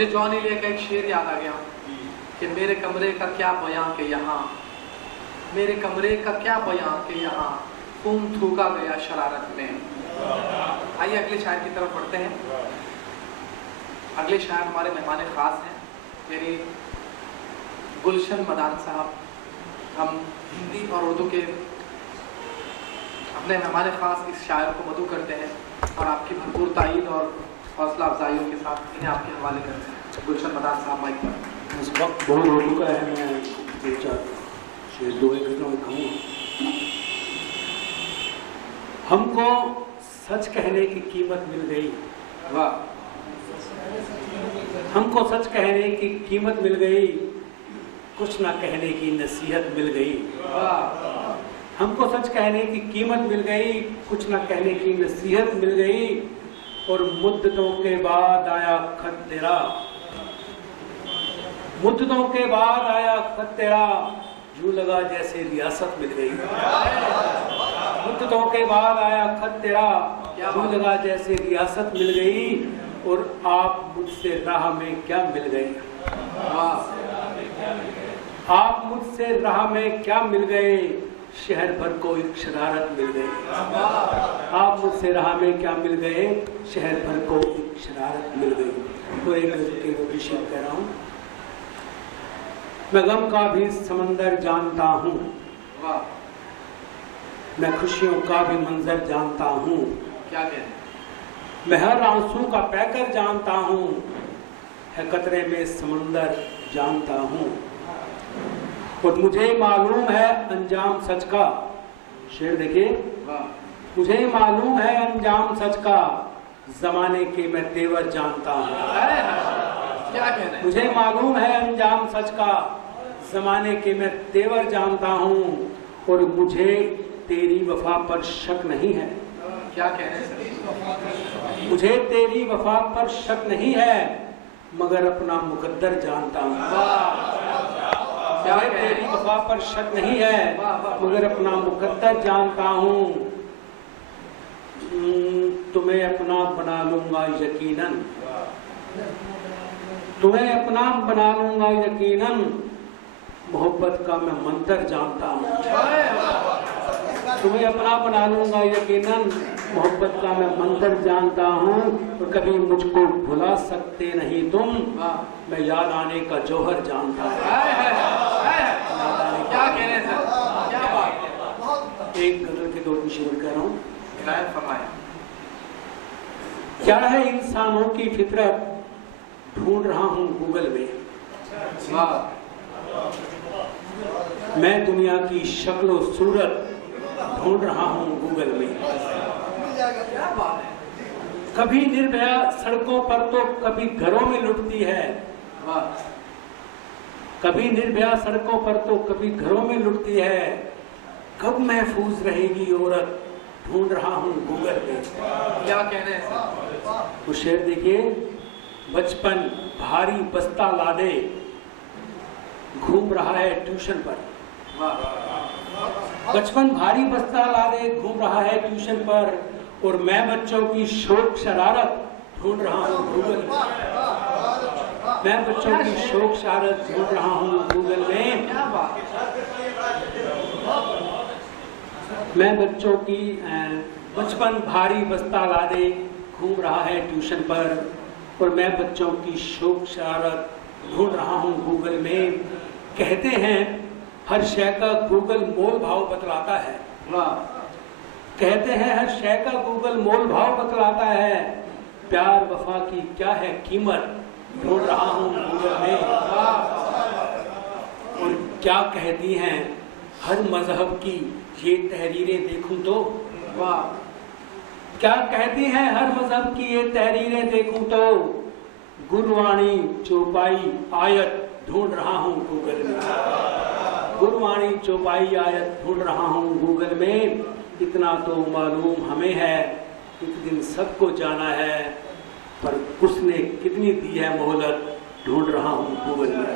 मुझे जॉन एलिया का एक शेर याद आ गया कि मेरे कमरे का क्या बयां के यहाँ, मेरे कमरे का क्या बयां के यहाँ खून थूका गया शरारत में। आइए अगले शायर की तरफ बढ़ते हैं। अगले शायर हमारे मेहमान खास हैं, मेरे गुलशन मदान साहब। हम हिंदी और उर्दू के अपने मेहमान खास इस शायर को मदऊ करते हैं और आपकी भरपूर तायीद और हौसला अफजाइयों के साथ इन्हें आपके हवाले करते हैं। गुलशन मदान साहब माइक पर। इस वक्त बहुत हो चुका है, मैं दो एक कहूँ। हमको सच कहने की कीमत मिल गई, वाह। हमको सच कहने की कीमत मिल गई, कुछ ना कहने की नसीहत मिल गई। वाह। हमको सच कहने की कीमत मिल गई, कुछ ना कहने की नसीहत मिल गई। और मुद्दतों के बाद आया खत तेरा, मुद्दतों के बाद आया खत तेरा, यूं लगा जैसे रियासत मिल गई। मुद्दतों के बाद आया खत तेरा, यूं लगा जैसे रियासत मिल गई। और आप मुझसे राह में क्या मिल गए, आप मुझसे राह में क्या मिल गए, शहर भर को एक शरारत मिल गई। आप मुझसे राह में क्या मिल गए, शहर भर को एक शरारत मिल गई। तो एक शेर कह रहा हूँ। मैं गम का भी समंदर जानता हूँ, मैं खुशियों का भी मंजर जानता हूँ। क्या कहते हैं? मैं हर आंसू का पैकर जानता हूँ, है कतरे में समंदर जानता हूँ। और मुझे मालूम है अंजाम सच का, शेर देखिए। मुझे मालूम है अंजाम सच का, जमाने के मैं तेवर जानता हूँ। क्या कहना है? मुझे मालूम है अंजाम सच का, जमाने के मैं तेवर जानता हूँ। और मुझे तेरी वफा पर शक नहीं है। क्या कहना है सर? मुझे तेरी वफा पर शक नहीं है, मगर अपना मुकद्दर जानता हूँ। तेरी वफा पर शक नहीं है, मगर अपना मुकद्दर जानता हूँ। तुम्हें अपना बना लूंगा यकीनन, तुम्हें अपना बना लूंगा यकीनन, मोहब्बत का मैं मंत्र जानता हूँ। तुम्हें अपना बना लूंगा यकीनन, मोहब्बत का मैं मंत्र जानता हूँ। और कभी मुझको भुला सकते नहीं तुम, मैं याद आने का जौहर जानता हूँ। क्या कह रहे हैं सर? क्या बात है? एक गजल के दौर में शेर कह रहा हूँ। फरमाएं। क्या है इंसानों की फितरत, ढूंढ रहा हूँ गूगल में। मैं दुनिया की शक्ल और सूरत ढूंढ रहा हूँ गूगल में। कभी निर्भया सड़कों पर तो कभी घरों में लुटती है, कभी निर्भया सड़कों पर तो कभी घरों में लुटती है। कब महफूज रहेगी औरत, ढूंढ रहा हूँ गूगल में। क्या कहना है सर? तो शेर देखिए। बचपन भारी बस्ता लादे, घूम रहा है ट्यूशन पर। बचपन भारी बस्ता लादे, घूम रहा है ट्यूशन पर। और मैं बच्चों की शौक शरारत ढूंढ रहा हूँ गूगल में। मैं बच्चों की शौक शरारत ढूंढ रहा हूँ गूगल में। मैं बच्चों की बचपन भारी बस्ता लादे, घूम रहा है ट्यूशन पर। और मैं बच्चों की शौक शरारत ढूंढ रहा हूँ गूगल में। कहते हैं हर शय का गूगल मोल भाव बतलाता है। कहते हैं हर शय का गूगल मोल भाव बतलाता है। प्यार वफा की क्या है कीमत, ढूंढ रहा हूँ गूगल में। और क्या कहती हैं हर मजहब की ये तहरीरें देखूं तो, क्या कहती हैं हर मजहब की ये तहरीरें देखूं तो। गुरवाणी चौपाई आयत ढूंढ रहा हूँ गूगल में। गुरवाणी चौपाई आयत ढूंढ रहा हूँ गूगल में। इतना तो मालूम हमें है, एक दिन सबको जाना है, पर उसने कितनी दी है मोहलत, ढूंढ रहा हूँ गूगल में।